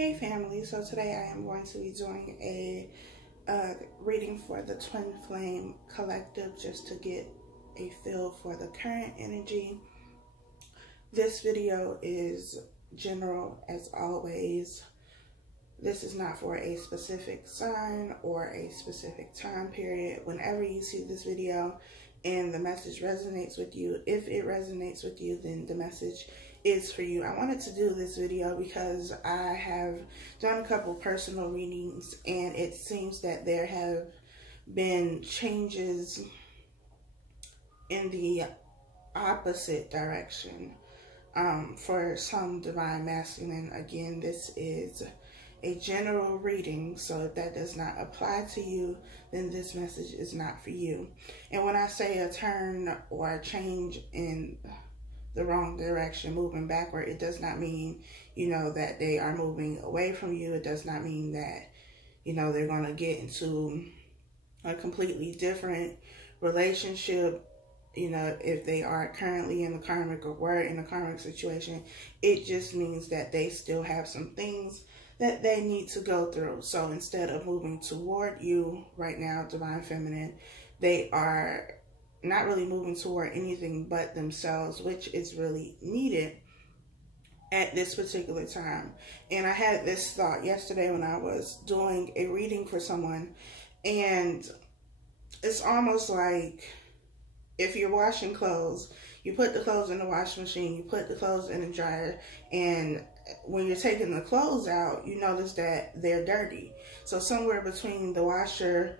Hey family, so today I am going to be doing a reading for the Twin Flame Collective just to get a feel for the current energy. This video is general as always. This is not for a specific sign or a specific time period. Whenever you see this video and the message resonates with you, if it resonates with you, then the message is for you. I wanted to do this video because I have done a couple personal readings and it seems that there have been changes in the opposite direction for some divine masculine. Again, this is a general reading, so if that does not apply to you, then this message is not for you. And when I say a turn or a change in the wrong direction, moving backward, it does not mean, that they are moving away from you. It does not mean that, they're going to get into a completely different relationship. If they are currently in the karmic or were in a karmic situation, it just means that they still have some things that they need to go through. So instead of moving toward you right now, Divine Feminine, they are not really moving toward anything but themselves, which is really needed at this particular time. And I had this thought yesterday when I was doing a reading for someone, and it's almost like if you're washing clothes, you put the clothes in the washing machine, you put the clothes in the dryer, and when you're taking the clothes out, you notice that they're dirty. So somewhere between the washer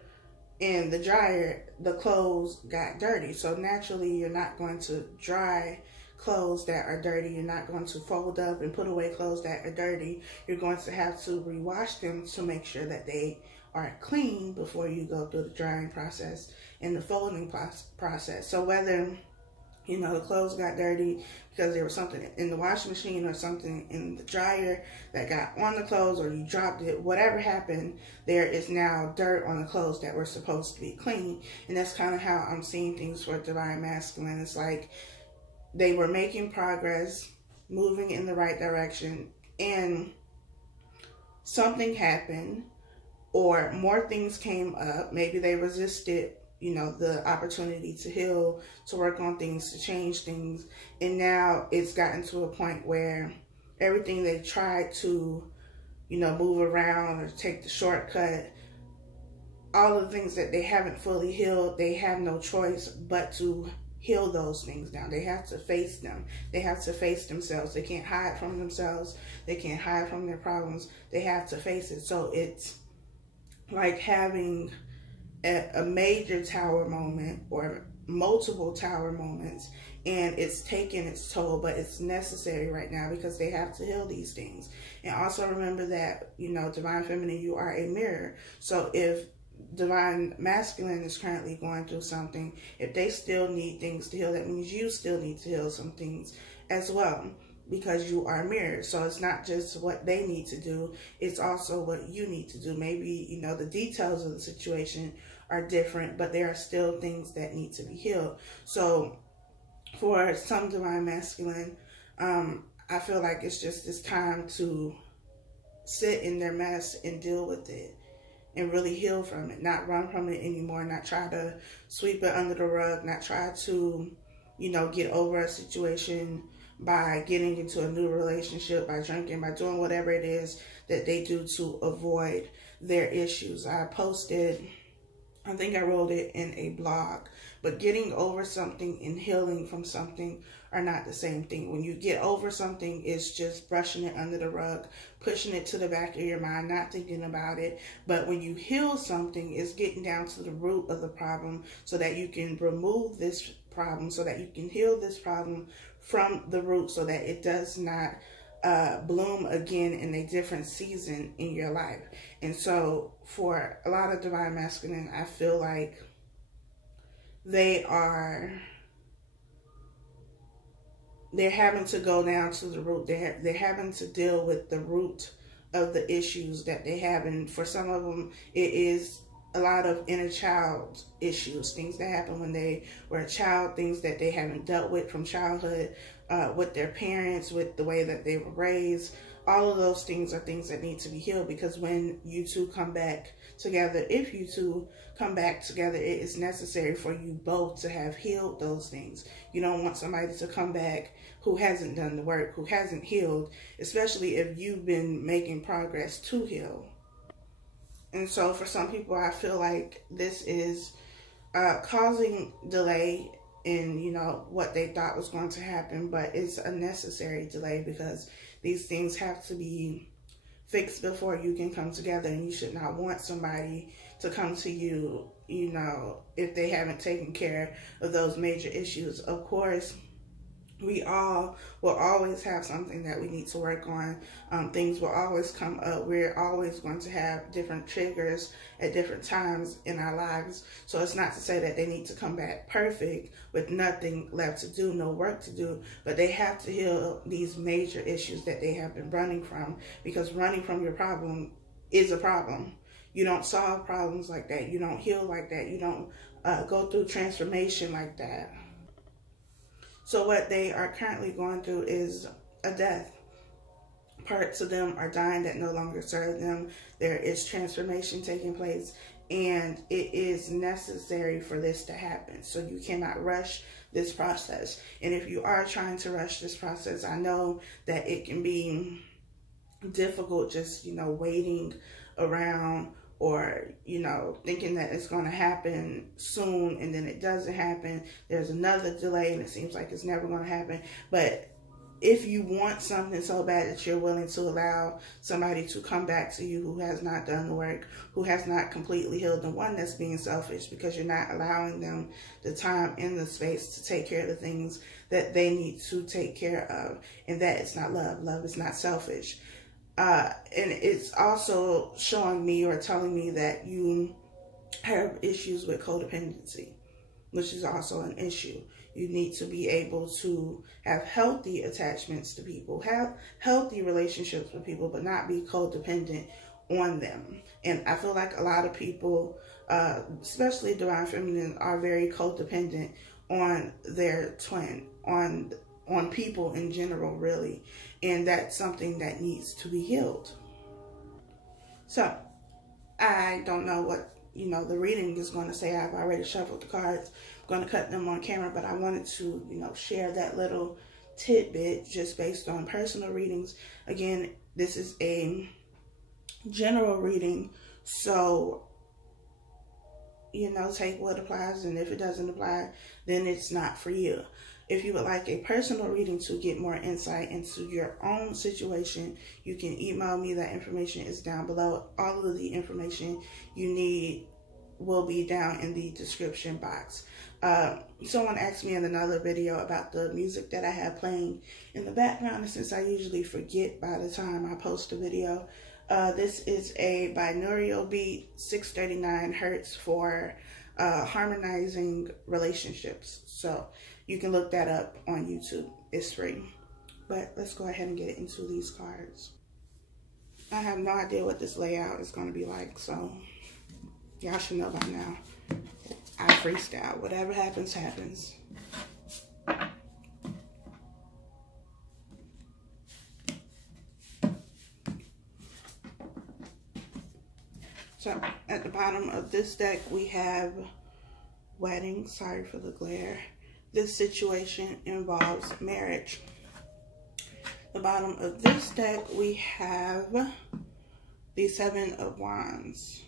and the dryer, the clothes got dirty. So naturally, you're not going to dry clothes that are dirty. You're not going to fold up and put away clothes that are dirty. You're going to have to rewash them to make sure that they are clean before you go through the drying process and the folding process. So whether the clothes got dirty because there was something in the washing machine or something in the dryer that got on the clothes, or you dropped it, whatever happened, there is now dirt on the clothes that were supposed to be clean. And that's kind of how I'm seeing things for Divine Masculine. It's like they were making progress, moving in the right direction, and something happened, or more things came up. Maybe they resisted the opportunity to heal, to work on things, to change things. And now it's gotten to a point where everything they tried to, move around or take the shortcut, all the things that they haven't fully healed, they have no choice but to heal those things now. They have to face them. They have to face themselves. They can't hide from themselves. They can't hide from their problems. They have to face it. So it's like having a major tower moment or multiple tower moments, and it's taking its toll, but it's necessary right now because they have to heal these things. And also remember that, Divine Feminine, you are a mirror. So if Divine Masculine is currently going through something, if they still need things to heal, that means you still need to heal some things as well, because you are mirrored. So it's not just what they need to do, it's also what you need to do. Maybe, the details of the situation are different, but there are still things that need to be healed. So for some Divine Masculine, I feel like it's just this time to sit in their mess and deal with it and really heal from it, not run from it anymore, not try to sweep it under the rug, not try to, get over a situation by getting into a new relationship, by drinking, by doing whatever it is that they do to avoid their issues. I posted, I think I wrote it in a blog, but getting over something and healing from something are not the same thing. When you get over something, it's just brushing it under the rug, pushing it to the back of your mind, not thinking about it. But when you heal something, it's getting down to the root of the problem so that you can remove this problem, so that you can heal this problem from the root, so that it does not bloom again in a different season in your life. And so for a lot of Divine Masculine, I feel like they're having to go down to the root. They're having to deal with the root of the issues that they have. And for some of them, it is a lot of inner child issues, things that happened when they were a child, things that they haven't dealt with from childhood, with their parents, with the way that they were raised, all of those things are things that need to be healed, because when you two come back together, if you two come back together, it is necessary for you both to have healed those things. You don't want somebody to come back who hasn't done the work, who hasn't healed, especially if you've been making progress to heal. And so for some people, I feel like this is causing delay in, you know, what they thought was going to happen, but it's a necessary delay, because these things have to be fixed before you can come together, and you should not want somebody to come to you, you know, if they haven't taken care of those major issues. Of course, we all will always have something that we need to work on. Things will always come up. We're always going to have different triggers at different times in our lives. So it's not to say that they need to come back perfect with nothing left to do, no work to do, but they have to heal these major issues that they have been running from, because running from your problem is a problem. You don't solve problems like that. You don't heal like that. You don't go through transformation like that. So what they are currently going through is a death. Parts of them are dying that no longer serve them. There is transformation taking place, and it is necessary for this to happen. So you cannot rush this process. And if you are trying to rush this process, I know that it can be difficult just, you know, waiting around, or, you know, thinking that it's going to happen soon and then it doesn't happen. There's another delay and it seems like it's never going to happen. But if you want something so bad that you're willing to allow somebody to come back to you who has not done the work, who has not completely healed, the one that's being selfish, because you're not allowing them the time and the space to take care of the things that they need to take care of. And that is not love. Love is not selfish. And it's also showing me or telling me that you have issues with codependency, which is also an issue. You need to be able to have healthy attachments to people, have healthy relationships with people, but not be codependent on them. And I feel like a lot of people, especially Divine Feminine, are very codependent on their twin, on people in general, really. And that's something that needs to be healed. So I don't know what, you know, the reading is going to say. I've already shuffled the cards. I'm going to cut them on camera, but I wanted to, you know, share that little tidbit just based on personal readings. Again, this is a general reading, so, you know, take what applies, and if it doesn't apply, then it's not for you. If you would like a personal reading to get more insight into your own situation, you can email me. That information is down below. All of the information you need will be down in the description box. Someone asked me in another video about the music that I have playing in the background, and since I usually forget by the time I post a video, this is a binaural beat, 639 hertz for harmonizing relationships. So you can look that up on YouTube. It's free. But let's go ahead and get into these cards. I have no idea what this layout is going to be like, so y'all should know by now. I freestyle. Whatever happens, happens. So at the bottom of this deck, we have wedding. Sorry for the glare. This situation involves marriage. The bottom of this deck, we have the Seven of Wands.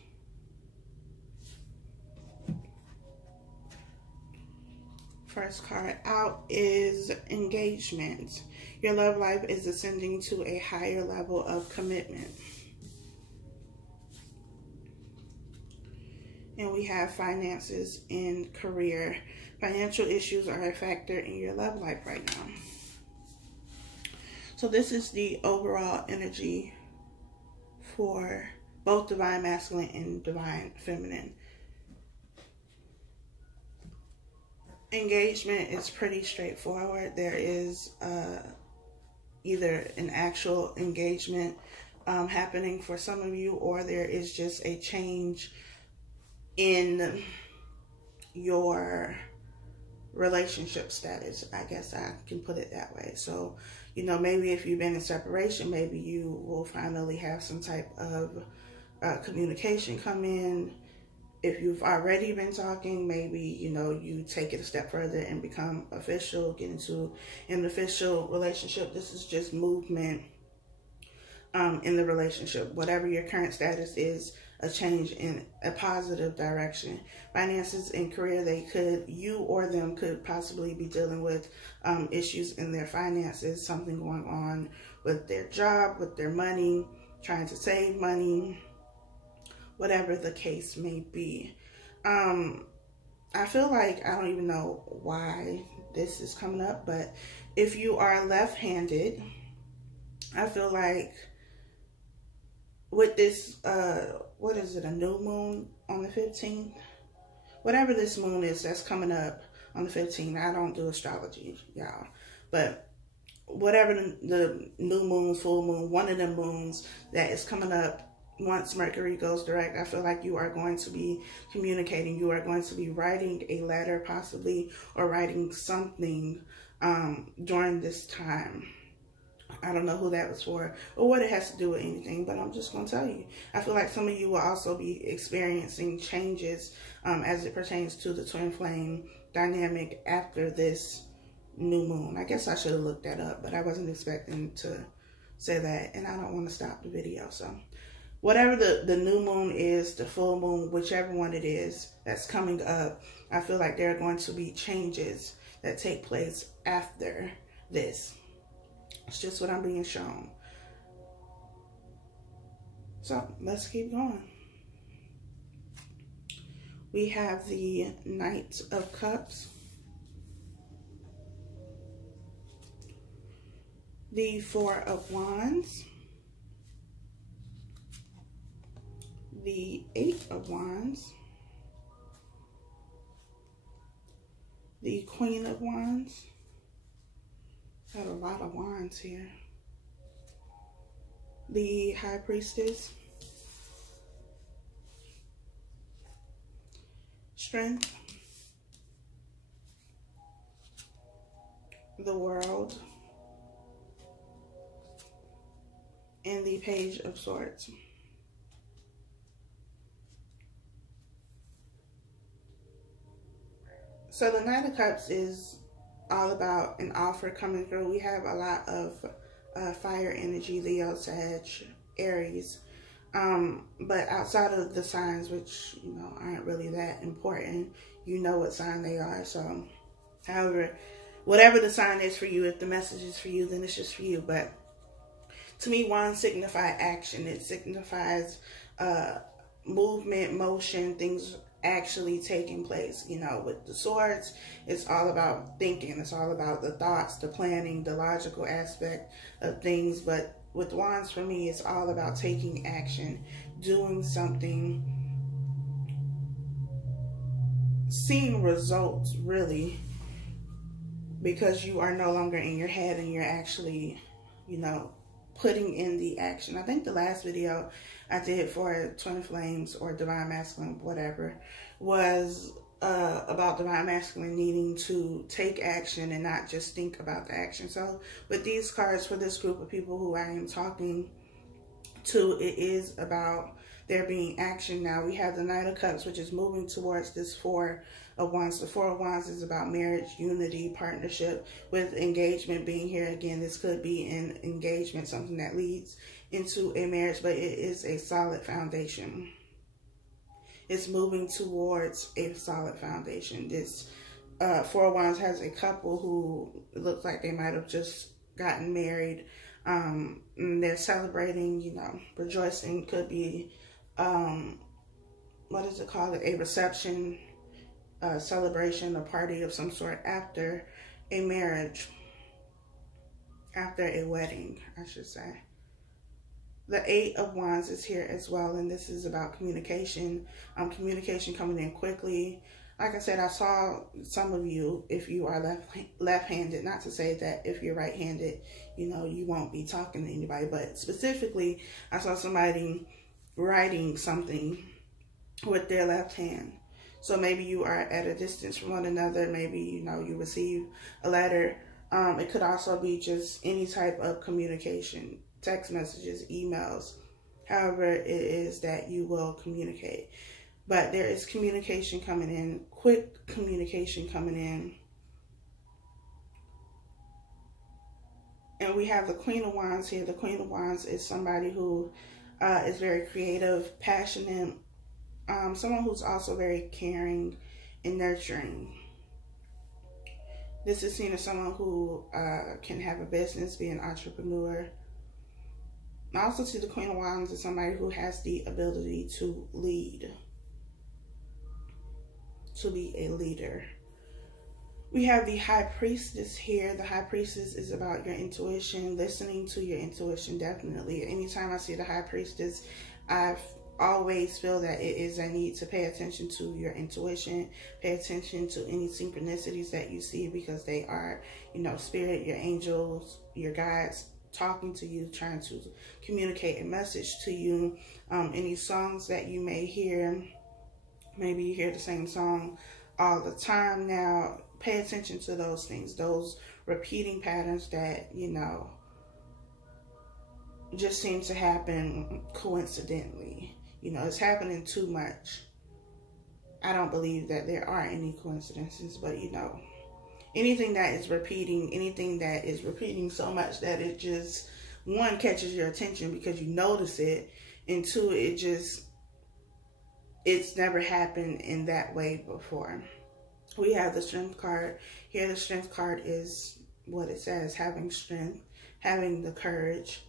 First card out is engagement. Your love life is ascending to a higher level of commitment. And we have finances and career. Financial issues are a factor in your love life right now. So this is the overall energy for both Divine Masculine and Divine Feminine. Engagement is pretty straightforward. There is either an actual engagement happening for some of you, or there is just a change in your relationship status. I guess I can put it that way. So You know, maybe if you've been in separation, maybe you will finally have some type of communication come in. If you've already been talking, maybe, you know, you take it a step further and become official, get into an official relationship. This is just movement in the relationship. Whatever your current status is, a change in a positive direction. Finances and career, you or them could possibly be dealing with issues in their finances, something going on with their job, with their money, trying to save money, whatever the case may be. I feel like, I don't even know why this is coming up, but if you are left-handed, I feel like with this, what is it, a new moon on the 15th? Whatever this moon is that's coming up on the 15th. I don't do astrology, y'all. But whatever the new moon, full moon, one of the moons that is coming up, once Mercury goes direct, I feel like you are going to be communicating. You are going to be writing a letter possibly, or writing something during this time. I don't know who that was for or what it has to do with anything, but I'm just going to tell you. I feel like some of you will also be experiencing changes as it pertains to the twin flame dynamic after this new moon. I guess I should have looked that up, but I wasn't expecting to say that, and I don't want to stop the video. So whatever the new moon is, the full moon, whichever one it is that's coming up, I feel like there are going to be changes that take place after this. It's just what I'm being shown. So let's keep going. We have the Knight of Cups, the Four of Wands, the Eight of Wands, the Queen of Wands. Got a lot of wands here. The High Priestess, Strength, the World, and the Page of Swords. So the Knight of Cups is all about an offer coming through. We have a lot of fire energy, Leo, Sag, Aries, but outside of the signs, which, you know, aren't really that important, you know what sign they are. So however, whatever the sign is for you, if the message is for you, then it's just for you. But to me, wands signify action. It signifies movement, motion, things actually taking place. You know, with the swords, it's all about thinking. It's all about the thoughts, the planning, the logical aspect of things. But with wands, for me, it's all about taking action, doing something, seeing results, really, because you are no longer in your head and you're actually, you know, putting in the action. I think the last video I did for Twin Flames or Divine Masculine, whatever, was about Divine Masculine needing to take action and not just think about the action. So with these cards, for this group of people who I am talking to, it is about there being action. Now we have the Knight of Cups, which is moving towards this Four of Wands. The Four of Wands is about marriage, unity, partnership, with engagement being here. Again, this could be an engagement, something that leads into a marriage, but it is a solid foundation. It's moving towards a solid foundation. This Four of Wands has a couple who looks like they might have just gotten married. And they're celebrating, you know, rejoicing. Could be, what is it called? A reception, celebration, a party of some sort after a marriage, after a wedding, I should say. The Eight of Wands is here as well, and this is about communication. Communication coming in quickly. Like I said, I saw some of you, if you are left-handed, not to say that if you're right-handed, you know, you won't be talking to anybody, but specifically, I saw somebody writing something with their left hand. So maybe you are at a distance from one another. Maybe, you know, you receive a letter It could also be just any type of communication, text messages, emails, however it is that you will communicate. But there is communication coming in, quick communication coming in. And we have the Queen of Wands here. The Queen of Wands is somebody who is very creative, passionate, someone who's also very caring and nurturing. This is seen as someone who can have a business, be an entrepreneur. I also see the Queen of Wands as somebody who has the ability to lead, to be a leader. We have the High Priestess here. The High Priestess is about your intuition, listening to your intuition, definitely. Anytime I see the High Priestess, I always feel that it is a need to pay attention to your intuition, pay attention to any synchronicities that you see, because they are, you know, spirit, your angels, your guides talking to you, trying to communicate a message to you. Any songs that you may hear, maybe you hear the same song all the time now. Pay attention to those things, those repeating patterns that, you know, just seem to happen coincidentally. You know, it's happening too much. I don't believe that there are any coincidences, but, you know, anything that is repeating so much that it just, one, catches your attention because you notice it, and two, it's never happened in that way before. We have the Strength card. Here the Strength card is what it says, having strength, having the courage.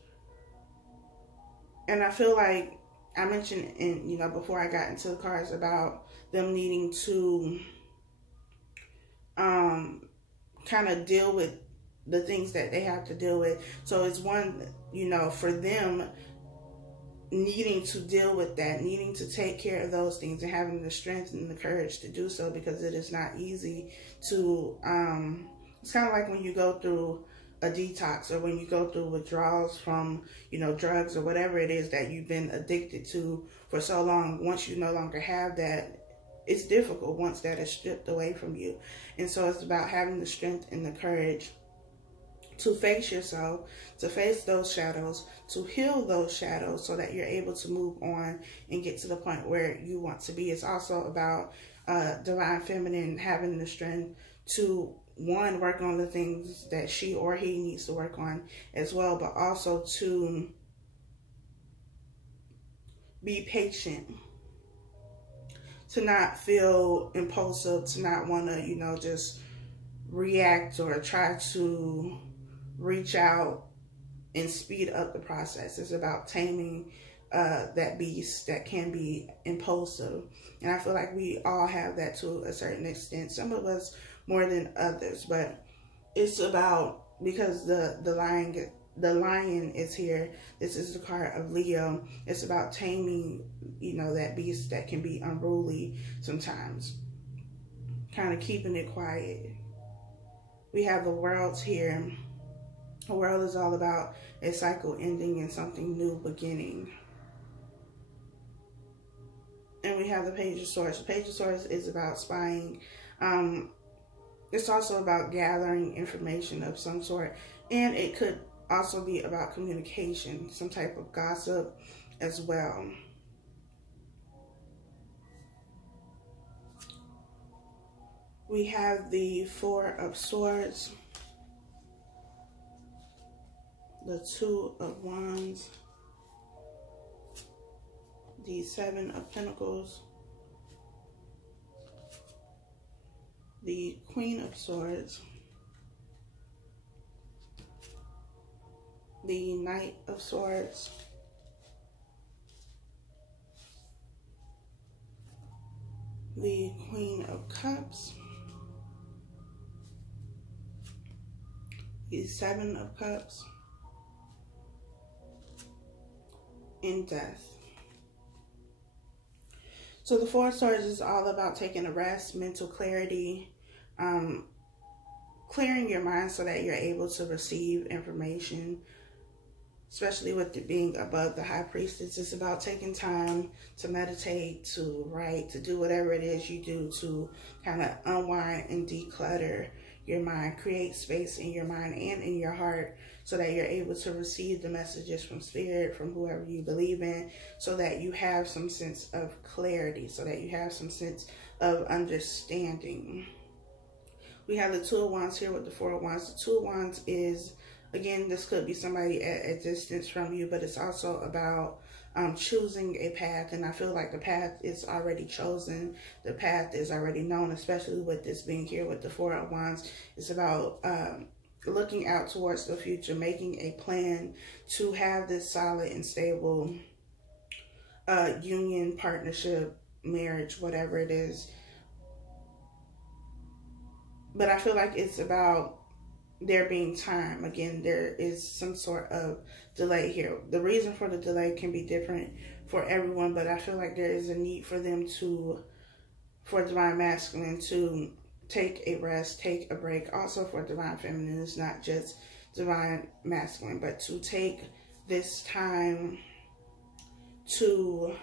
And I feel like I mentioned before I got into the cards about them needing to kind of deal with the things that they have to deal with. So it's one, for them needing to deal with that, needing to take care of those things, and having the strength and the courage to do so, because it is not easy to, it's kind of like when you go through a detox, or when you go through withdrawals from, drugs or whatever it is that you've been addicted to for so long. Once you no longer have that, it's difficult once that is stripped away from you. And so it's about having the strength and the courage to face yourself, to face those shadows, to heal those shadows, so that you're able to move on and get to the point where you want to be. It's also about divine feminine having the strength to, one, work on the things that she or he needs to work on as well, but also to be patient, to not feel impulsive, to not want to, just react or try to reach out and speed up the process. It's about taming that beast that can be impulsive. And I feel like we all have that to a certain extent. Some of us more than others, but it's about, because the lion is here. This is the card of Leo. It's about taming, that beast that can be unruly sometimes. Kind of keeping it quiet. We have the Worlds here. The World is all about a cycle ending and something new beginning. And we have the Page of Swords. The Page of Swords is about spying. It's also about gathering information of some sort. And it could also be about communication, some type of gossip as well. We have the Four of Swords, the Two of Wands, the Seven of Pentacles, the Queen of Swords, the Knight of Swords, the Queen of Cups, the Seven of Cups, and Death. So the Four of Swords is all about taking a rest, mental clarity, clearing your mind so that you're able to receive information, especially with it being above the High Priestess. It's about taking time to meditate, to write, to do whatever it is you do to kind of unwind and declutter your mind. Create space in your mind and in your heart so that you're able to receive the messages from spirit, from whoever you believe in, so that you have some sense of clarity, so that you have some sense of understanding. We have the Two of Wands here with the Four of Wands. The Two of Wands is, again, this could be somebody at a distance from you, but it's also about choosing a path. And I feel like the path is already chosen. The path is already known, especially with this being here with the Four of Wands. It's about looking out towards the future, making a plan to have this solid and stable union, partnership, marriage, whatever it is. But I feel like it's about there being time. Again, there is some sort of delay here. The reason for the delay can be different for everyone, but I feel like there is a need for them for Divine Masculine to take a rest, take a break. Also for Divine Feminine, it's not just Divine Masculine, but to take this time to,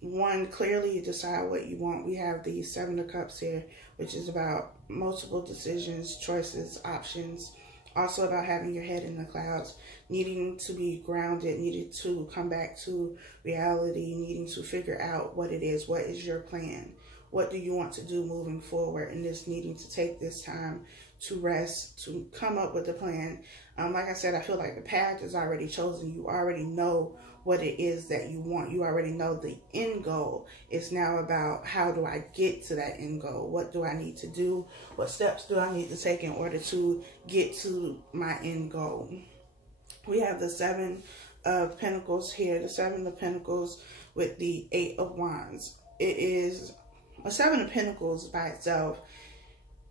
one, clearly decide what you want. We have the Seven of Cups here, which is about multiple decisions, choices, options. Also about having your head in the clouds, needing to be grounded, needing to come back to reality, needing to figure out what it is. What is your plan? What do you want to do moving forward? And this needing to take this time to rest, to come up with a plan. Like I said, I feel like the path is already chosen. You already know what it is that you want. You already know the end goal. It's now about, how do I get to that end goal? What do I need to do? What steps do I need to take in order to get to my end goal? We have the Seven of Pentacles here. The Seven of Pentacles with the Eight of Wands. It is a Seven of Pentacles by itself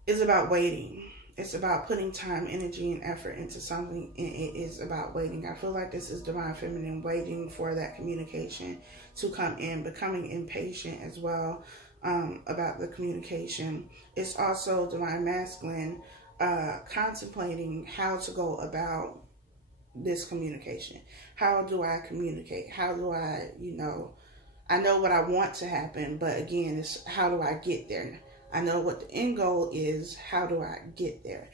is about waiting. It's about putting time, energy, and effort into something, and it is about waiting. I feel like this is Divine Feminine, waiting for that communication to come in, becoming impatient as well about the communication. It's also Divine Masculine, contemplating how to go about this communication. How do I communicate? How do I, I know what I want to happen, but again, it's how do I get there? I know what the end goal is. How do I get there?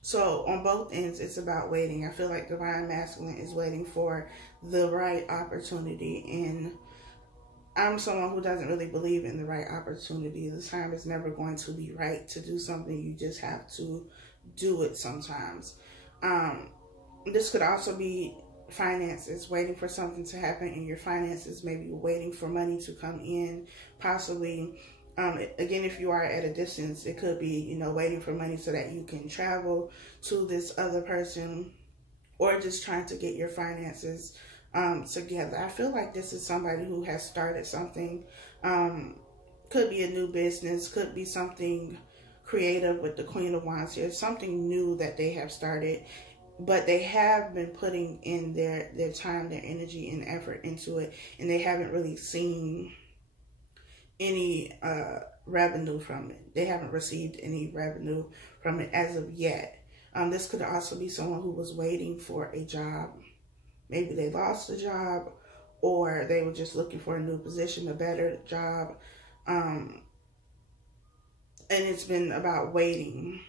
So on both ends, it's about waiting. I feel like Divine Masculine is waiting for the right opportunity. And I'm someone who doesn't really believe in the right opportunity. The time is never going to be right to do something. You just have to do it sometimes. This could also be finances, waiting for something to happen in your finances. Maybe you're waiting for money to come in, possibly. Again, if you are at a distance, it could be, waiting for money so that you can travel to this other person, or just trying to get your finances together. I feel like this is somebody who has started something. Could be a new business, could be something creative with the Queen of Wands here, something new that they have started. But they have been putting in their time, their energy, and effort into it. And they haven't really seen any revenue from it. They haven't received any revenue from it as of yet. This could also be someone who was waiting for a job. Maybe they lost a job, or they were just looking for a new position, a better job. And it's been about waiting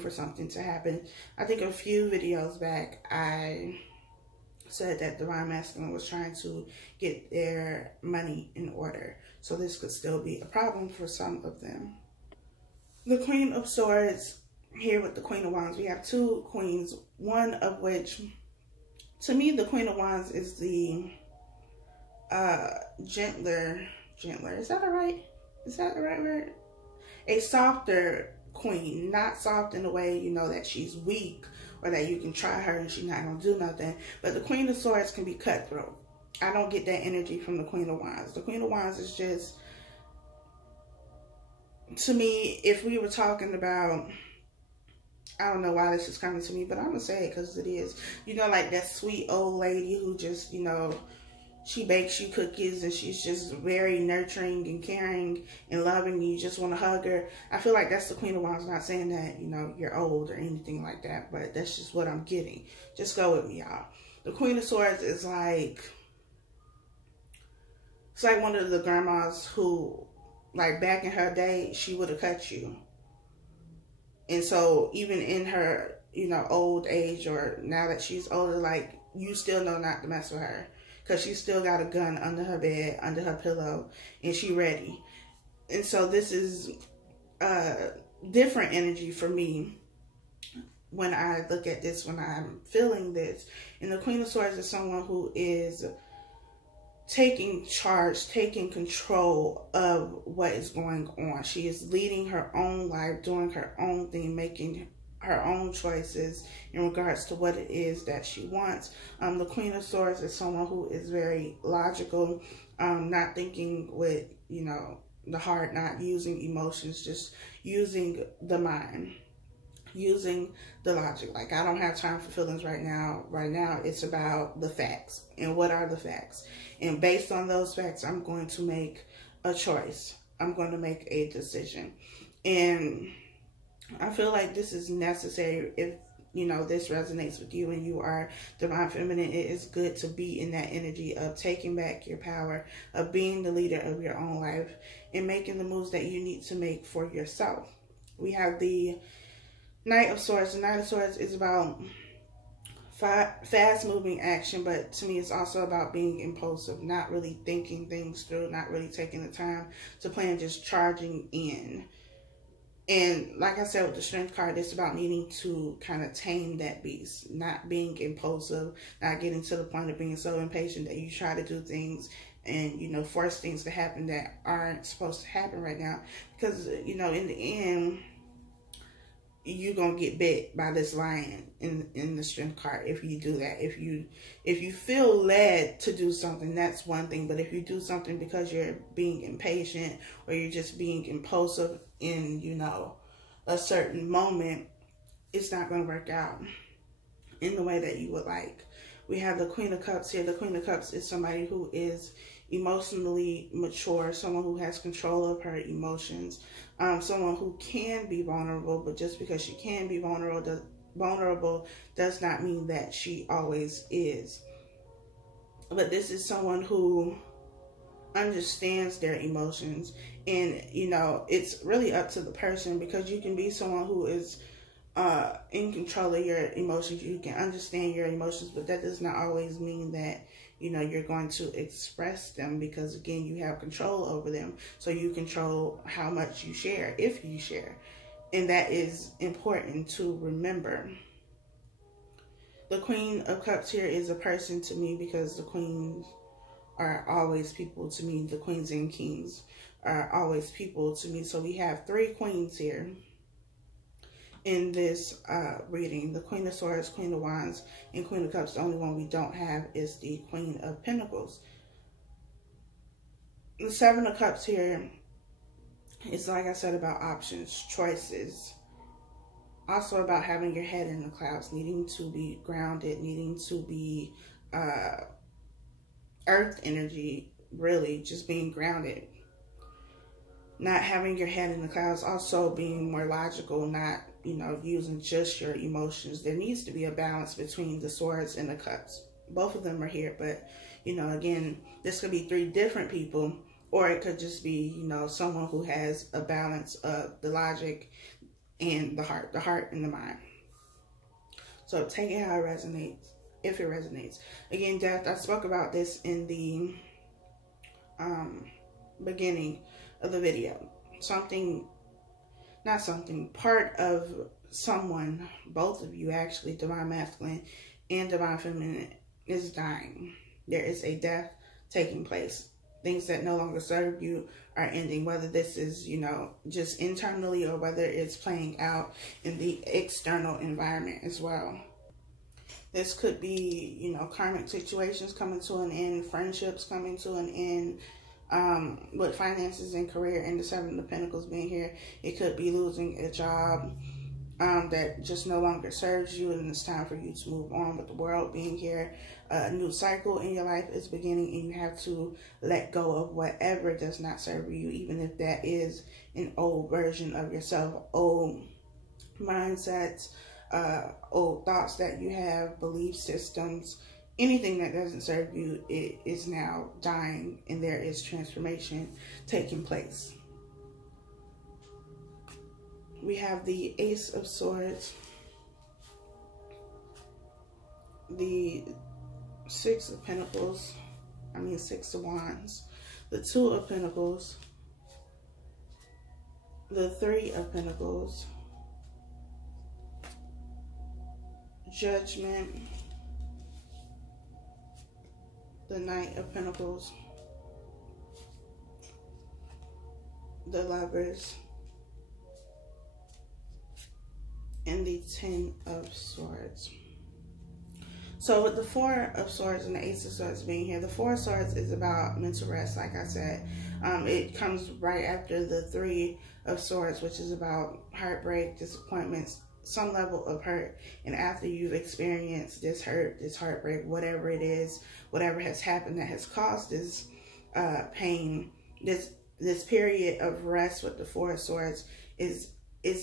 for something to happen. I think a few videos back, I said that Divine Masculine was trying to get their money in order. So this could still be a problem for some of them. The Queen of Swords here with the Queen of Wands. We have two queens, one of which, to me, the Queen of Wands is the gentler. Is that all right? Is that the right word? A softer queen, not soft in the way, that she's weak or that you can try her and she's not going to do nothing. But the Queen of Swords can be cutthroat. I don't get that energy from the Queen of Wands. The Queen of Wands is just, to me, if we were talking about, I don't know why this is coming to me, but I'm going to say it because it is. Like that sweet old lady who just, she bakes you cookies and she's just very nurturing and caring and loving and you just want to hug her. I feel like that's the Queen of Wands. Not saying that, you're old or anything like that, but that's just what I'm getting. Just go with me, y'all. The Queen of Swords is like, it's like one of the grandmas who like back in her day, she would have cut you. And so even in her, you know, old age, or now that she's older, like, you still know not to mess with her, because she still got a gun under her bed, under her pillow, and she ready. And so this is different energy for me when I look at this, when I'm feeling this. And the Queen of Swords is someone who is taking charge, taking control of what is going on. She is leading her own life, doing her own thing, making her own choices in regards to what it is that she wants. The Queen of Swords is someone who is very logical, not thinking with, you know, the heart, not using emotions, just using the mind, using the logic. Like, I don't have time for feelings right now. Right now, it's about the facts. And what are the facts? And based on those facts, I'm going to make a choice. I'm going to make a decision. And I feel like this is necessary. If, you know, this resonates with you and you are Divine Feminine, it is good to be in that energy of taking back your power, of being the leader of your own life, and making the moves that you need to make for yourself. We have the Knight of Swords. The Knight of Swords is about fast-moving action, but to me it's also about being impulsive, not really thinking things through, not really taking the time to plan, just charging in. And like I said with the Strength card, it's about needing to kind of tame that beast, not being impulsive, not getting to the point of being so impatient that you try to do things and, you know, force things to happen that aren't supposed to happen right now. Because, you know, in the end, you're gonna get bit by this lion in the Strength card if you do that. If you feel led to do something, that's one thing. But if you do something because you're being impatient, or you're just being impulsive in, you know, a certain moment, it's not gonna work out in the way that you would like. We have the Queen of Cups here. The Queen of Cups is somebody who is emotionally mature, someone who has control of her emotions, someone who can be vulnerable, but just because she can be vulnerable does not mean that she always is. But this is someone who understands their emotions, and, you know, it's really up to the person, because you can be someone who is in control of your emotions. You can understand your emotions, but that does not always mean that, you know, you're going to express them, because again, you have control over them. So you control how much you share, if you share. And that is important to remember. The Queen of Cups here is a person to me, because the queens are always people to me. The queens and kings are always people to me. So we have 3 queens here in this reading. The Queen of Swords, Queen of Wands, and Queen of Cups. The only one we don't have is the Queen of Pentacles. The 7 of Cups here is, like I said, about options, choices. Also about having your head in the clouds, needing to be grounded, needing to be earth energy, really, just being grounded. Not having your head in the clouds, also being more logical, not, you know, using just your emotions. There needs to be a balance between the swords and the cups. Both of them are here, but, you know, again, this could be 3 different people, or it could just be, you know, someone who has a balance of the logic and the heart and the mind. So take it how it resonates, if it resonates. Again, death, I spoke about this in the beginning of the video. Part of someone, both of you actually, Divine Masculine and Divine Feminine, is dying. There is a death taking place. Things that no longer serve you are ending, whether this is, you know, just internally, or whether it's playing out in the external environment as well. This could be, you know, karmic situations coming to an end, friendships coming to an end, with finances and career, and the 7 of Pentacles being here. It could be losing a job that just no longer serves you, and it's time for you to move on. With the World being here, a new cycle in your life is beginning, and you have to let go of whatever does not serve you, even if that is an old version of yourself, old mindsets, old thoughts that you have, belief systems. Anything that doesn't serve you, it is now dying, and there is transformation taking place. We have the Ace of Swords, the Six of Pentacles, Six of Wands, the Two of Pentacles, the Three of Pentacles, Judgment, the Knight of Pentacles, the Lovers, and the Ten of Swords. So with the Four of Swords and the Ace of Swords being here, the Four of Swords is about mental rest, like I said. It comes right after the Three of Swords, which is about heartbreak, disappointments, some level of hurt. And after you've experienced this hurt, this heartbreak, whatever it is, whatever has happened that has caused this pain, this period of rest with the Four of Swords is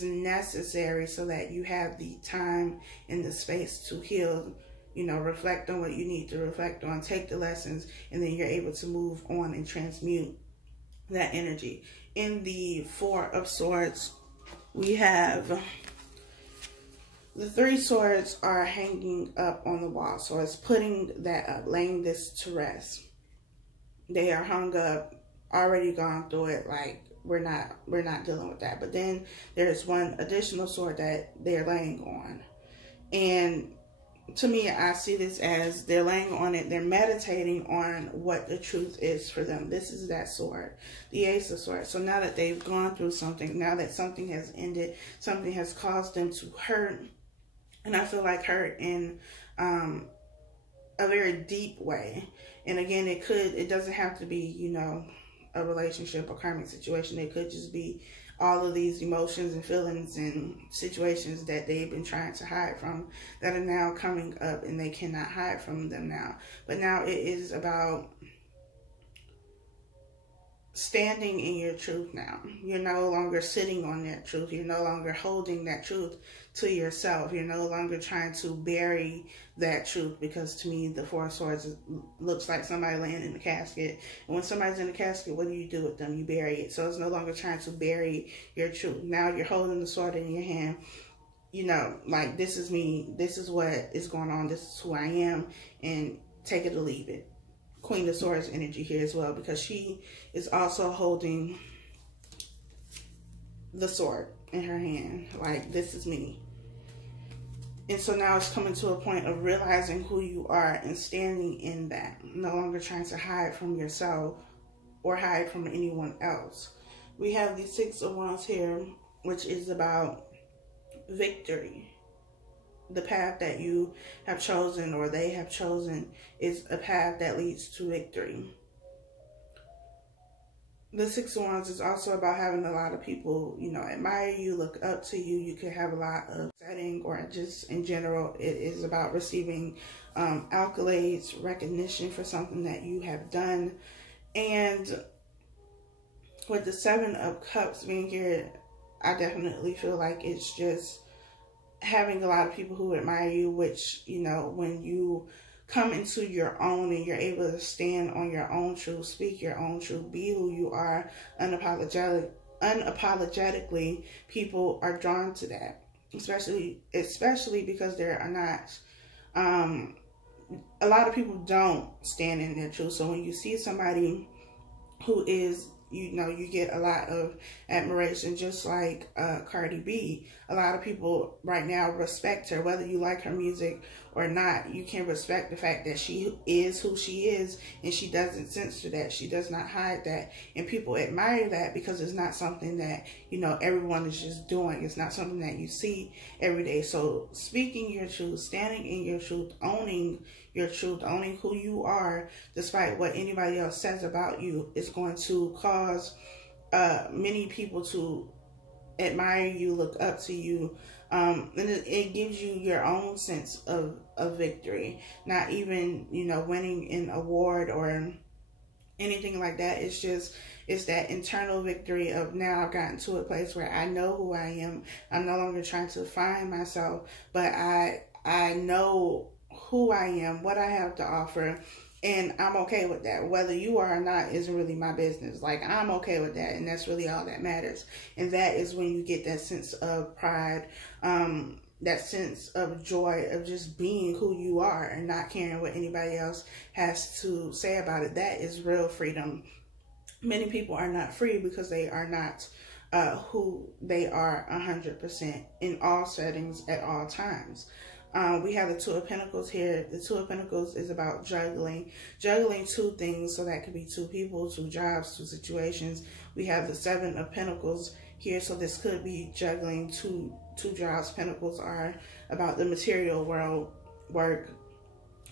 necessary so that you have the time and the space to heal. Reflect on what you need to reflect on, take the lessons, and then you're able to move on and transmute that energy. In the Four of Swords, we have the Three Swords are hanging up on the wall. So it's putting that up, laying this to rest. They are hung up, already gone through it, like we're not dealing with that. But then there's one additional sword that they're laying on. And to me, I see this as they're laying on it, they're meditating on what the truth is for them. This is that sword, the Ace of Swords. So now that they've gone through something, now that something has ended, something has caused them to hurt, and I feel like hurt in a very deep way. And again, it doesn't have to be, a relationship or karmic situation. It could just be all of these emotions and feelings and situations that they've been trying to hide from that are now coming up, and they cannot hide from them now. But now it is about standing in your truth now. You're no longer sitting on that truth. You're no longer holding that truth to yourself. You're no longer trying to bury that truth, because to me, the Four of Swords looks like somebody laying in the casket. And when somebody's in the casket, what do you do with them? You bury it. So it's no longer trying to bury your truth. Now you're holding the sword in your hand. Like, this is me. This is what is going on. This is who I am. And take it or leave it. Queen of Swords energy here as well, because she is also holding the sword in her hand. Like, this is me. And so now it's coming to a point of realizing who you are and standing in that. No longer trying to hide from yourself or hide from anyone else. We have the Six of Wands here, which is about victory. The path that you have chosen or they have chosen is a path that leads to victory. The Six of Wands is also about having a lot of people, admire you, look up to you. You could have a lot of setting, or just in general, it is about receiving accolades, recognition for something that you have done. And with the Seven of Cups being here, I definitely feel like it's just having a lot of people who admire you, which, when you come into your own and you're able to stand on your own truth, speak your own truth, be who you are unapologetically, people are drawn to that, especially because there are not, a lot of people don't stand in their truth. So when you see somebody who is, you get a lot of admiration, just like Cardi B. A lot of people right now respect her, whether you like her music or not. You can respect the fact that she is who she is, and she doesn't censor that. She does not hide that. And people admire that because it's not something that, everyone is just doing. It's not something that you see every day. So speaking your truth, standing in your truth, owning your truth, owning who you are, despite what anybody else says about you, is going to cause many people to admire you, look up to you, and it gives you your own sense of victory. Not even, winning an award or anything like that. It's that internal victory of, now I've gotten to a place where I know who I am. I'm no longer trying to find myself, but I know who I am, what I have to offer, And I'm okay with that. Whether you are or not isn't really my business. Like, I'm okay with that, and that's really all that matters. And that is when you get that sense of pride, that sense of joy of just being who you are and not caring what anybody else has to say about it. That is real freedom. Many people are not free because they are not who they are 100% in all settings at all times. We have the Two of Pentacles here. The Two of Pentacles is about juggling two things. So that could be two people, two jobs, two situations. We have the Seven of Pentacles here. So this could be juggling two jobs. Pentacles are about the material world, work,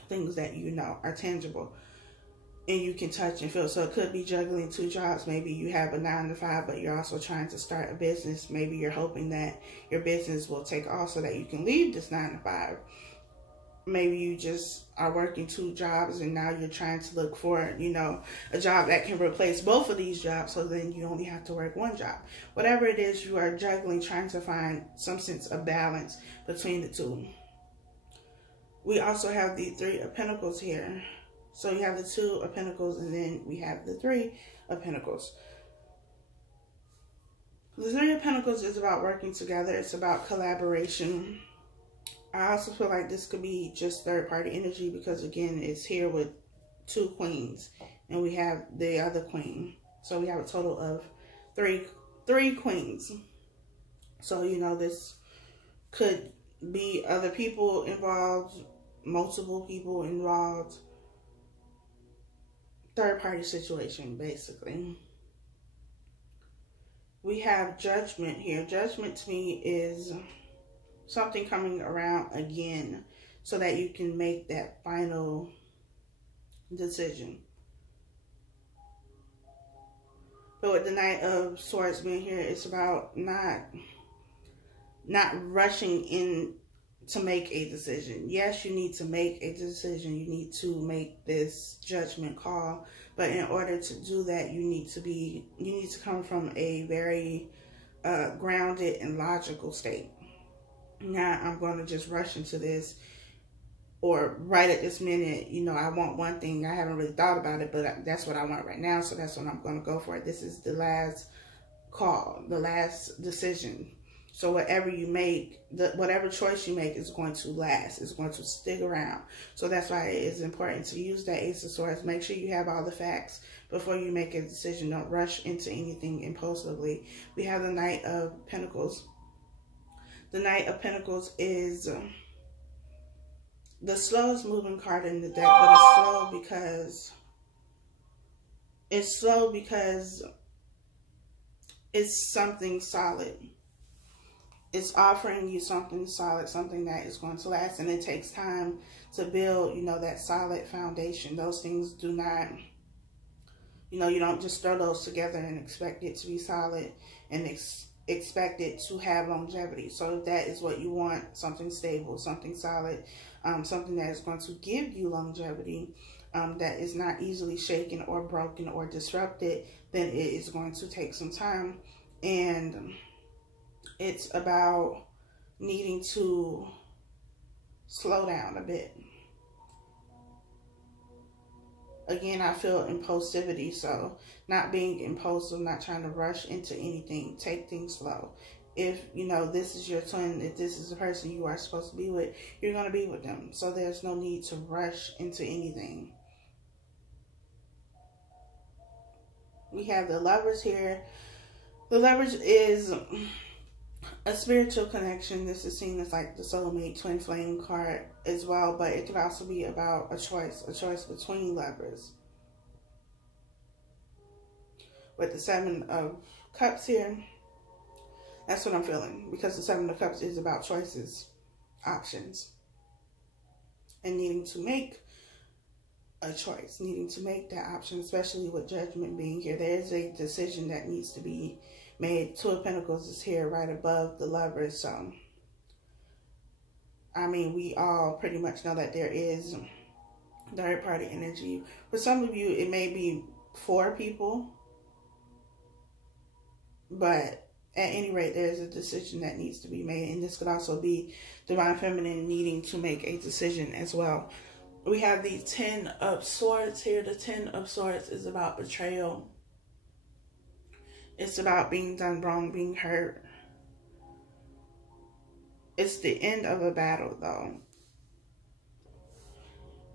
things that you know are tangible and you can touch and feel. So it could be juggling two jobs. Maybe you have a 9-to-5, but you're also trying to start a business. Maybe you're hoping that your business will take off so that you can leave this 9-to-5. Maybe you just are working two jobs and now you're trying to look for, you know, a job that can replace both of these jobs. So then you only have to work one job. Whatever it is, you are juggling, trying to find some sense of balance between the two. We also have the Three of Pentacles here. So you have the Two of Pentacles and then we have the Three of Pentacles. The Three of Pentacles is about working together. It's about collaboration. I also feel like this could be just third-party energy because, again, it's here with two queens. And we have the other queen. So we have a total of three queens. So, you know, this could be other people involved, multiple people involved. Third-party situation, basically. We have Judgment here. Judgment to me is something coming around again so that you can make that final decision. But with the Knight of Swords being here, it's about not rushing in to make a decision. Yes, you need to make a decision. You need to make this judgment call. But in order to do that, you need to come from a very grounded and logical state. Now, I'm going to just rush into this, or right at this minute, you know, I want one thing. I haven't really thought about it, but that's what I want right now. So that's what I'm going to go for. This is the last call, the last decision. So whatever you make, whatever choice you make is going to last. It's going to stick around. So that's why it is important to use that Ace of Swords. Make sure you have all the facts before you make a decision. Don't rush into anything impulsively. We have the Knight of Pentacles. The Knight of Pentacles is the slowest moving card in the deck, but it's slow because it's something solid. It's offering you something solid, something that is going to last, and it takes time to build, you know, that solid foundation. Those things do not, you know, you don't just throw those together and expect it to be solid and expect it to have longevity. So if that is what you want, something stable, something solid, something that is going to give you longevity, that is not easily shaken or broken or disrupted, then it is going to take some time. And it's about needing to slow down a bit. Again, I feel impulsivity, so not being impulsive, not trying to rush into anything. Take things slow. If, you know, this is your twin, if this is the person you are supposed to be with, you're going to be with them. So there's no need to rush into anything. We have the Lovers here. The Lovers is a spiritual connection. This is seen as like the soulmate twin flame card as well, but it could also be about a choice between lovers. With the Seven of Cups here, that's what I'm feeling, because the Seven of Cups is about choices, options, and needing to make a choice, needing to make that option, especially with Judgment being here. There is a decision that needs to be made. Two of Pentacles is here right above the Lovers. So, I mean, we all pretty much know that there is third party energy. For some of you, it may be 4 people. But at any rate, there's a decision that needs to be made. And this could also be Divine Feminine needing to make a decision as well. we have the 10 of Swords here. The 10 of Swords is about betrayal. It's about being done wrong, being hurt. It's the end of a battle, though.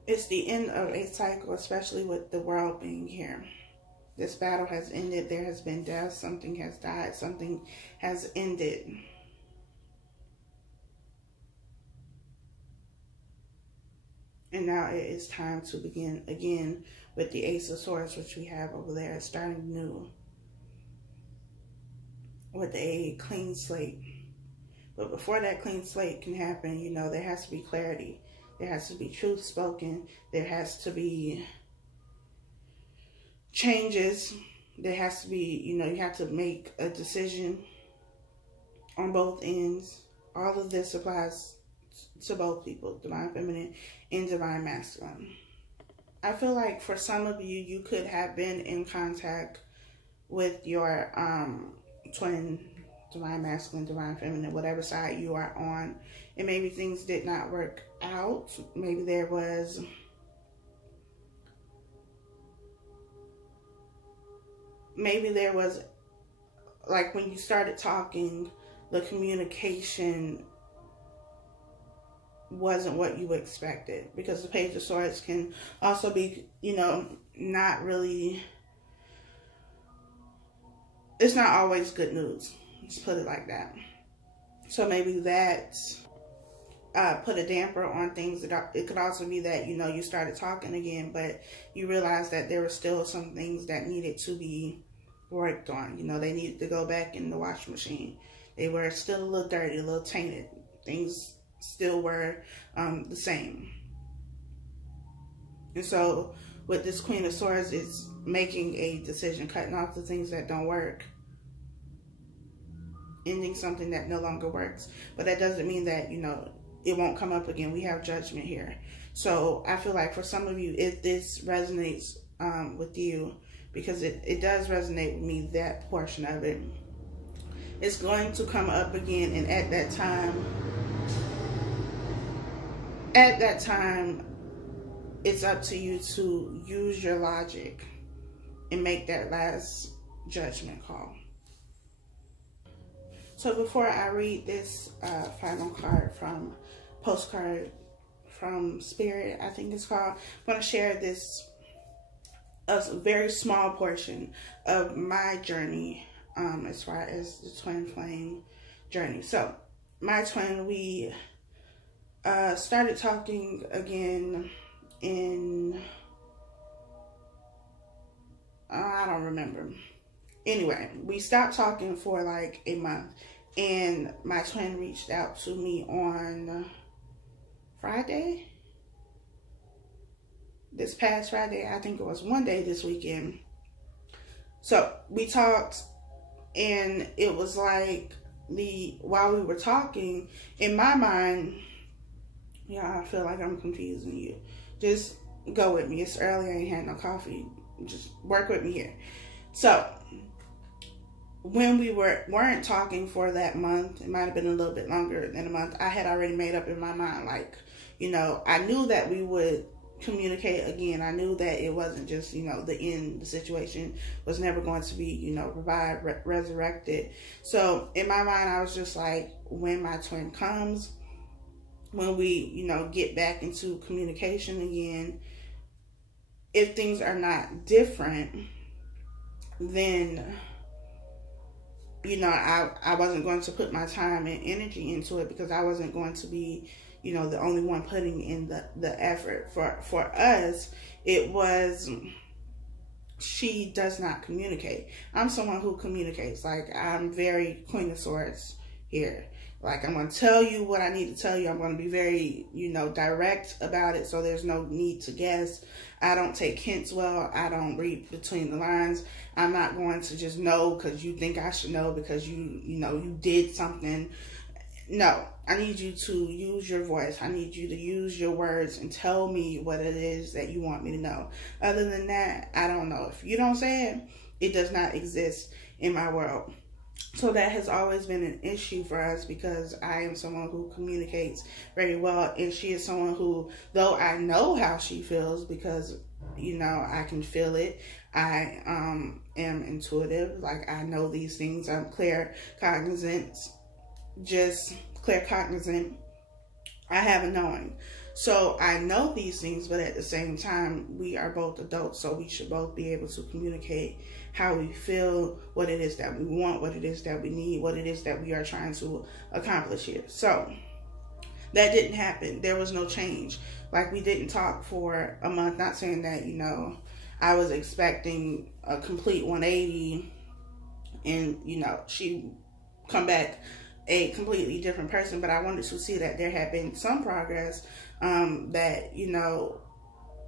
It's the end of a cycle, especially with the world being here. This battle has ended. There has been death. Something has died. Something has ended. And now it is time to begin again with the Ace of Swords, which we have over there, starting new with a clean slate. But before that clean slate can happen, you know, there has to be clarity. There has to be truth spoken. There has to be changes. There has to be, you know, you have to make a decision on both ends. All of this applies to both people, divine feminine and divine masculine. I feel like for some of you, you could have been in contact with your twin, divine masculine, divine feminine, whatever side you are on, and maybe things did not work out. Maybe there was like when you started talking, the communication wasn't what you expected, because the Page of Swords can also be, you know, not really, it's not always good news. Let's put it like that. So maybe that put a damper on things. It could also be that, you know, you started talking again, but you realized that there were still some things that needed to be worked on. You know, they needed to go back in the washing machine. They were still a little dirty, a little tainted. Things still were the same. And so with this Queen of Swords, it's making a decision, cutting off the things that don't work, ending something that no longer works. But that doesn't mean that, you know, it won't come up again. We have Judgment here. So I feel like for some of you, if this resonates with you, because it does resonate with me, that portion of it, it's going to come up again. And at that time, it's up to you to use your logic and make that last judgment call. So before I read this final card from Postcard from Spirit, I think it's called, I'm going to share this, a very small portion of my journey as far as the twin flame journey. So my twin, we started talking again in, I don't remember. Anyway, we stopped talking for like a month, and my twin reached out to me on Friday. This past Friday, I think it was one day this weekend. So we talked, and it was like while we were talking, in my mind, yeah, I feel like I'm confusing you. Just go with me. It's early. I ain't had no coffee. Just work with me here. So when we weren't talking for that month, it might have been a little bit longer than a month, I had already made up in my mind, like, you know, I knew that we would communicate again. I knew that it wasn't just, you know, the end, the situation was never going to be, you know, revived, resurrected. So in my mind, I was just like, when my twin comes, when we, you know, get back into communication again, if things are not different, then, you know, I wasn't going to put my time and energy into it, because I wasn't going to be, you know, the only one putting in the effort. For us, it was, she does not communicate. I'm someone who communicates. Like, I'm very Queen of Swords here. Like, I'm going to tell you what I need to tell you. I'm going to be very, you know, direct about it, so there's no need to guess. I don't take hints well. I don't read between the lines. I'm not going to just know because you think I should know because you know, you did something. No, I need you to use your voice. I need you to use your words and tell me what it is that you want me to know. Other than that, I don't know. If you don't say it, it does not exist in my world. So that has always been an issue for us, because I am someone who communicates very well, and she is someone who, though I know how she feels, because, you know, I can feel it. I am intuitive. Like, I know these things. I'm claircognizant. I have a knowing. So I know these things, but at the same time, we are both adults, so we should both be able to communicate how we feel, what it is that we want, what it is that we need, what it is that we are trying to accomplish here. So that didn't happen. There was no change. Like, we didn't talk for a month. Not saying that, you know, I was expecting a complete 180 and, you know, she come back a completely different person, but I wanted to see that there had been some progress, that, you know,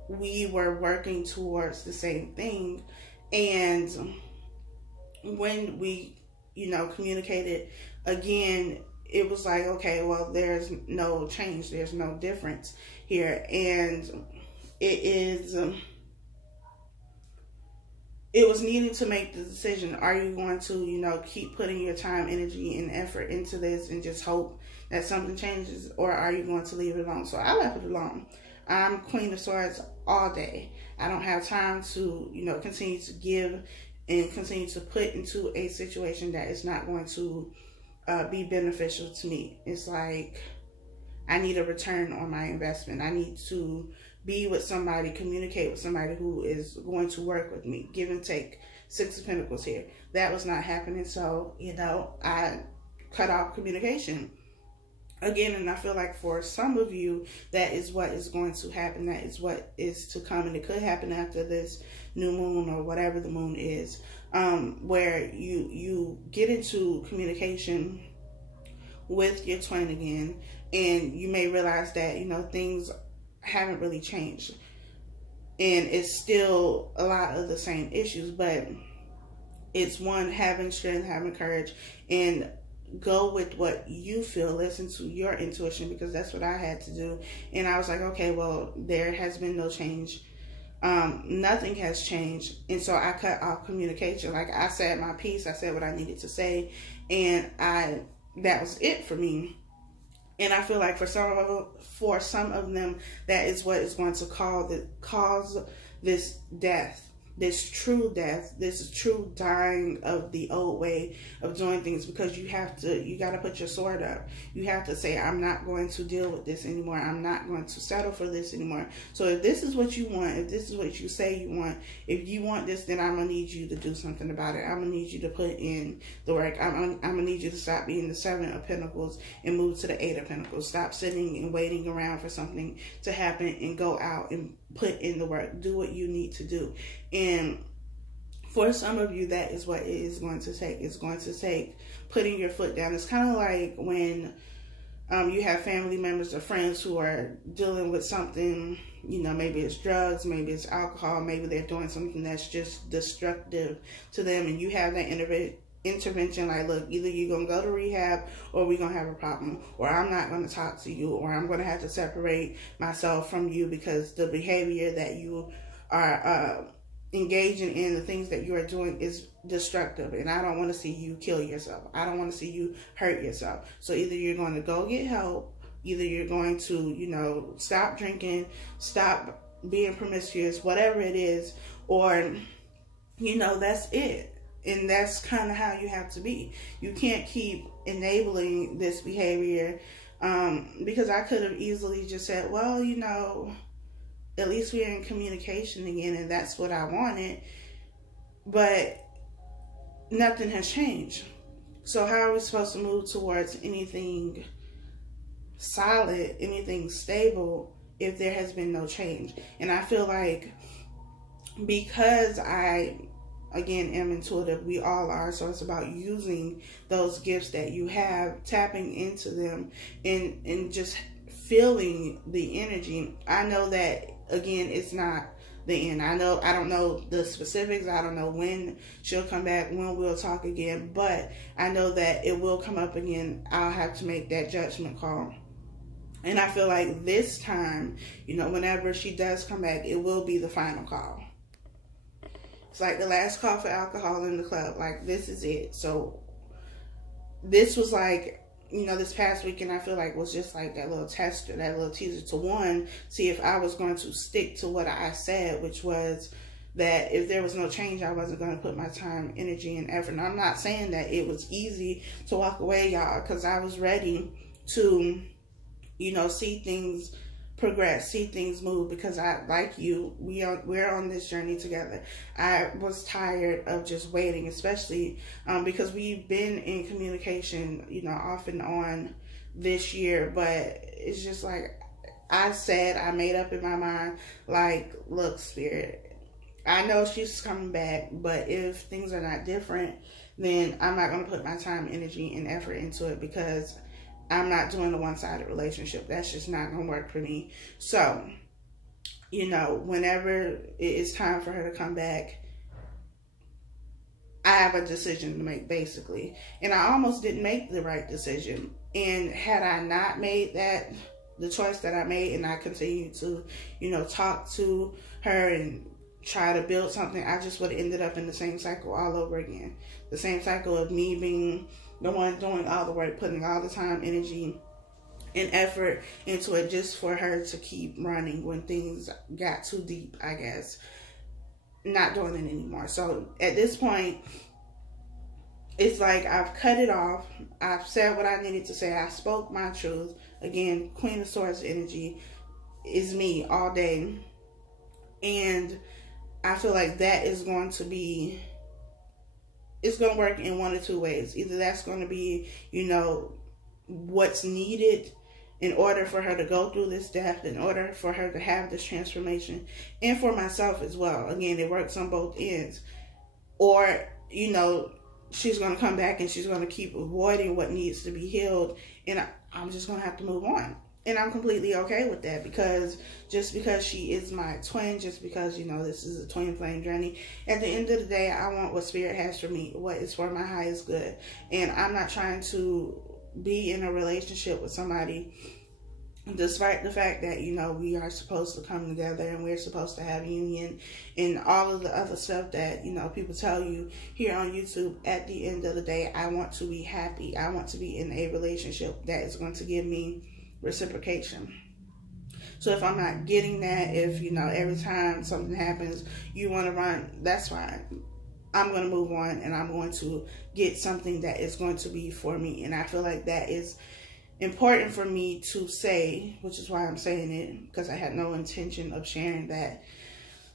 we were working towards the same thing. And when we, you know, communicated again, it was like, okay, well, there's no change, there's no difference here. And it was needing to make the decision. Are you going to, you know, keep putting your time, energy, and effort into this and just hope that something changes, or are you going to leave it alone? So I left it alone. I'm Queen of Swords all day. I don't have time to, you know, continue to give and continue to put into a situation that is not going to be beneficial to me. It's like, I need a return on my investment. I need to be with somebody, communicate with somebody who is going to work with me. Give and take. 6 of Pentacles here. That was not happening. So, you know, I cut off communication again. And I feel like for some of you, that is what is going to happen. That is what is to come. And it could happen after this new moon, or whatever the moon is, where you get into communication with your twin again, and you may realize that, you know, things haven't really changed, and it's still a lot of the same issues, but it's one, having strength, having courage, and go with what you feel. Listen to your intuition, because that's what I had to do. And I was like, okay, well, there has been no change. Nothing has changed. And so I cut off communication. Like, I said my piece, I said what I needed to say, and that was it for me. And I feel like for some of them, that is what is going to cause this death. This true death, this true dying of the old way of doing things, because you got to put your sword up. You have to say, I'm not going to deal with this anymore. I'm not going to settle for this anymore. So if this is what you want, if this is what you say you want, if you want this, then I'm going to need you to do something about it. I'm going to need you to put in the work. I'm going to need you to stop being the 7 of Pentacles and move to the 8 of Pentacles. Stop sitting and waiting around for something to happen, and go out and put in the work. Do what you need to do. And for some of you, that is what it is going to take. It's going to take putting your foot down. It's kind of like when you have family members or friends who are dealing with something, you know, maybe it's drugs, maybe it's alcohol, maybe they're doing something that's just destructive to them, and you have that intervention, like, look, either you're going to go to rehab, or we're going to have a problem, or I'm not going to talk to you, or I'm going to have to separate myself from you, because the behavior that you are engaging in, the things that you are doing, is destructive, and I don't want to see you kill yourself. I don't want to see you hurt yourself. So either you're going to go get help, either you're going to, you know, stop drinking, stop being promiscuous, whatever it is, or, you know, that's it. And that's kind of how you have to be. You can't keep enabling this behavior, because I could have easily just said, well, you know, at least we're in communication again, and that's what I wanted. But nothing has changed. So how are we supposed to move towards anything solid, anything stable, if there has been no change? And I feel like, because I, again, am intuitive, we all are, so it's about using those gifts that you have, tapping into them, and just feeling the energy. I know that, again, it's not the end. I don't know the specifics. I don't know when she'll come back, when we'll talk again, but I know that it will come up again. I'll have to make that judgment call. And I feel like this time, you know, whenever she does come back, it will be the final call. It's like the last call for alcohol in the club. Like, this is it. So this was like, this past weekend, I feel like was just like that little tester, that little teaser to one, see if I was going to stick to what I said, which was that if there was no change, I wasn't going to put my time, energy, and effort. And I'm not saying that it was easy to walk away, y'all, because I was ready to, see things progress, see things move, because I, like you, we're on this journey together. I was tired of just waiting, especially because we've been in communication, off and on this year, but it's just like I made up in my mind, like, look, Spirit, I know she's coming back, but if things are not different, then I'm not going to put my time, energy, and effort into it, because I'm not doing a one-sided relationship. That's just not going to work for me. So, whenever it is time for her to come back, I have a decision to make, basically. And I almost didn't make the right decision. And had I not made the choice that I made, and I continued to, talk to her and try to build something, I just would have ended up in the same cycle all over again. The same cycle of me being the one doing all the work, putting all the time, energy, and effort into it just for her to keep running when things got too deep, I guess. Not doing it anymore. So at this point, it's like I've cut it off. I've said what I needed to say. I spoke my truth. Again, Queen of Swords energy is me all day. And I feel like that is going to be, it's going to work in one or two ways. Either that's going to be, what's needed in order for her to go through this death, in order for her to have this transformation, and for myself as well. Again, it works on both ends. Or, she's going to come back and she's going to keep avoiding what needs to be healed, and I'm just going to have to move on. And I'm completely okay with that, because just because she is my twin, just because, this is a twin flame journey, at the end of the day, I want what Spirit has for me, what is for my highest good. And I'm not trying to be in a relationship with somebody, despite the fact that, we are supposed to come together and we're supposed to have union and all of the other stuff that, people tell you here on YouTube. At the end of the day, I want to be happy. I want to be in a relationship that is going to give me reciprocation. So if I'm not getting that, if every time something happens you want to run, that's fine. I'm going to move on, and I'm going to get something that is going to be for me. And I feel like that is important for me to say, which is why I'm saying it, because I had no intention of sharing that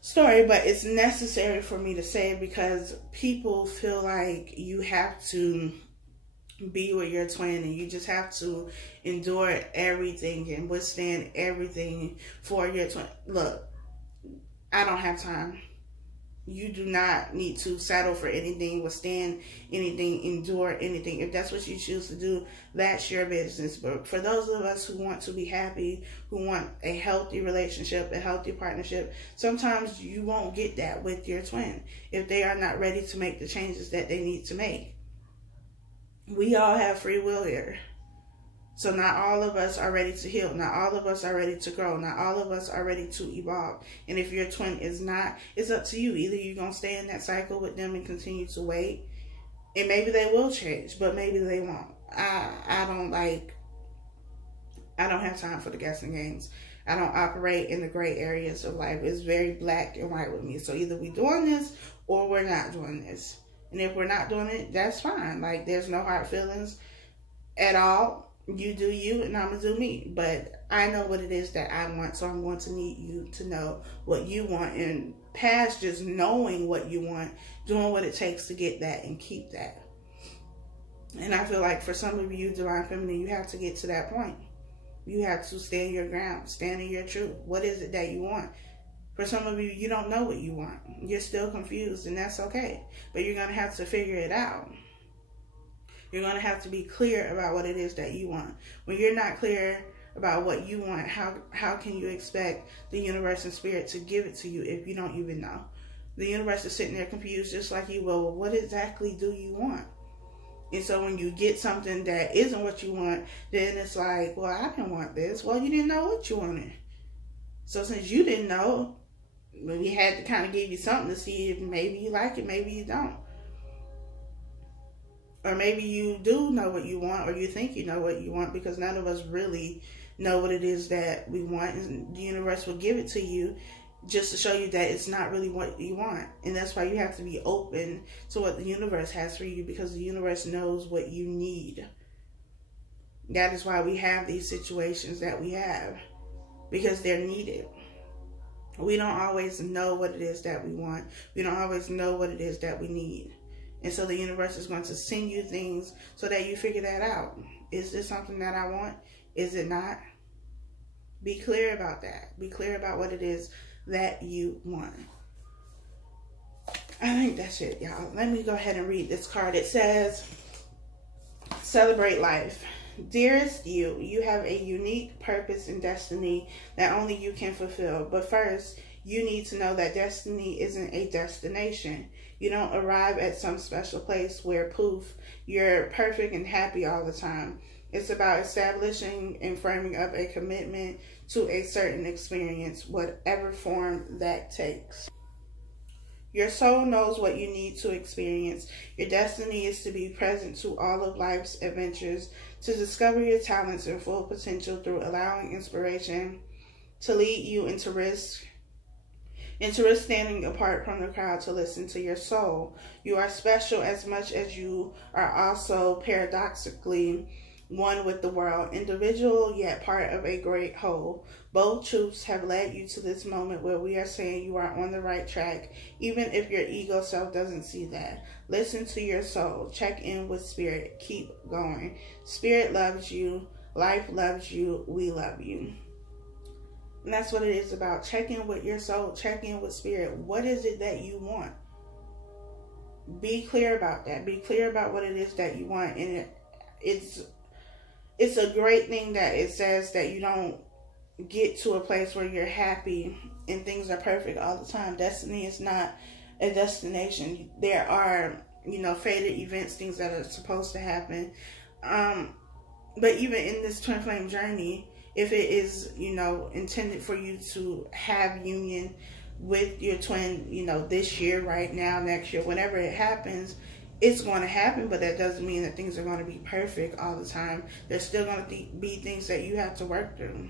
story, but it's necessary for me to say it, because people feel like you have to be with your twin and you just have to endure everything and withstand everything for your twin. Look, I don't have time. You do not need to settle for anything, withstand anything, endure anything. If that's what you choose to do, that's your business. But for those of us who want to be happy, who want a healthy relationship, a healthy partnership, sometimes you won't get that with your twin if they are not ready to make the changes that they need to make. We all have free will here. So not all of us are ready to heal. Not all of us are ready to grow. Not all of us are ready to evolve. And if your twin is not, it's up to you. Either you're going to stay in that cycle with them and continue to wait, and maybe they will change, but maybe they won't. I don't have time for the guessing games. I don't operate in the gray areas of life. It's very black and white with me. So either we're doing this or we're not doing this. And if we're not doing it, that's fine. Like, there's no hard feelings at all. You do you, and I'm going to do me. But I know what it is that I want, so I'm going to need you to know what you want. And past just knowing what you want, doing what it takes to get that and keep that. And I feel like for some of you, Divine Feminine, you have to get to that point. You have to stand your ground, stand in your truth. What is it that you want? For some of you, you don't know what you want. You're still confused, and that's okay. But you're going to have to figure it out. You're going to have to be clear about what it is that you want. When you're not clear about what you want, how can you expect the universe and spirit to give it to you if you don't even know? The universe is sitting there confused just like you. Well, what exactly do you want? And so when you get something that isn't what you want, then it's like, well, I didn't want this. Well, you didn't know what you wanted. So since you didn't know, we had to kind of give you something to see if maybe you like it, maybe you don't. Or maybe you do know what you want, or you think you know what you want, because none of us really know what it is that we want. And the universe will give it to you just to show you that it's not really what you want. And that's why you have to be open to what the universe has for you, because the universe knows what you need. That is why we have these situations that we have, because they're needed. We don't always know what it is that we want. We don't always know what it is that we need. And so the universe is going to send you things so that you figure that out. Is this something that I want? Is it not? Be clear about that. Be clear about what it is that you want. I think that's it, y'all. Let me go ahead and read this card. It says, celebrate life. Dearest you, you have a unique purpose and destiny that only you can fulfill. But first, you need to know that destiny isn't a destination. You don't arrive at some special place where, poof, you're perfect and happy all the time. It's about establishing and framing up a commitment to a certain experience, whatever form that takes. Your soul knows what you need to experience. Your destiny is to be present to all of life's adventures, to discover your talents and full potential through allowing inspiration to lead you into risk standing apart from the crowd to listen to your soul. You are special as much as you are also paradoxically one with the world, individual yet part of a great whole. Both truths have led you to this moment where we are saying you are on the right track, even if your ego self doesn't see that. Listen to your soul. Check in with spirit. Keep going. Spirit loves you. Life loves you. We love you. And that's what it is about. Check in with your soul. Check in with spirit. What is it that you want? Be clear about that. Be clear about what it is that you want. And it's a great thing that it says that you don't get to a place where you're happy and things are perfect all the time. Destiny is not a destination. There are, fated events, things that are supposed to happen. But even in this twin flame journey, if it is, intended for you to have union with your twin, this year, right now, next year, whenever it happens, it's going to happen, but that doesn't mean that things are going to be perfect all the time. There's still going to be things that you have to work through.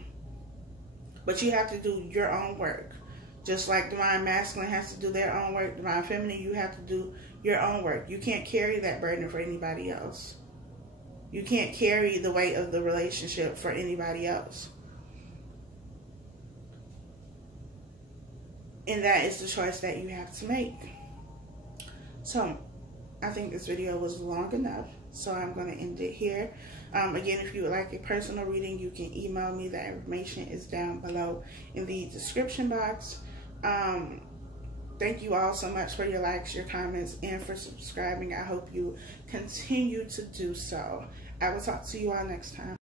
But you have to do your own work. Just like Divine Masculine has to do their own work, Divine Feminine, you have to do your own work. You can't carry that burden for anybody else. You can't carry the weight of the relationship for anybody else. And that is the choice that you have to make. So, I think this video was long enough, so I'm going to end it here. Again, if you would like a personal reading, you can email me. That information is down below in the description box. Thank you all so much for your likes, your comments, and for subscribing. I hope you continue to do so. I will talk to you all next time.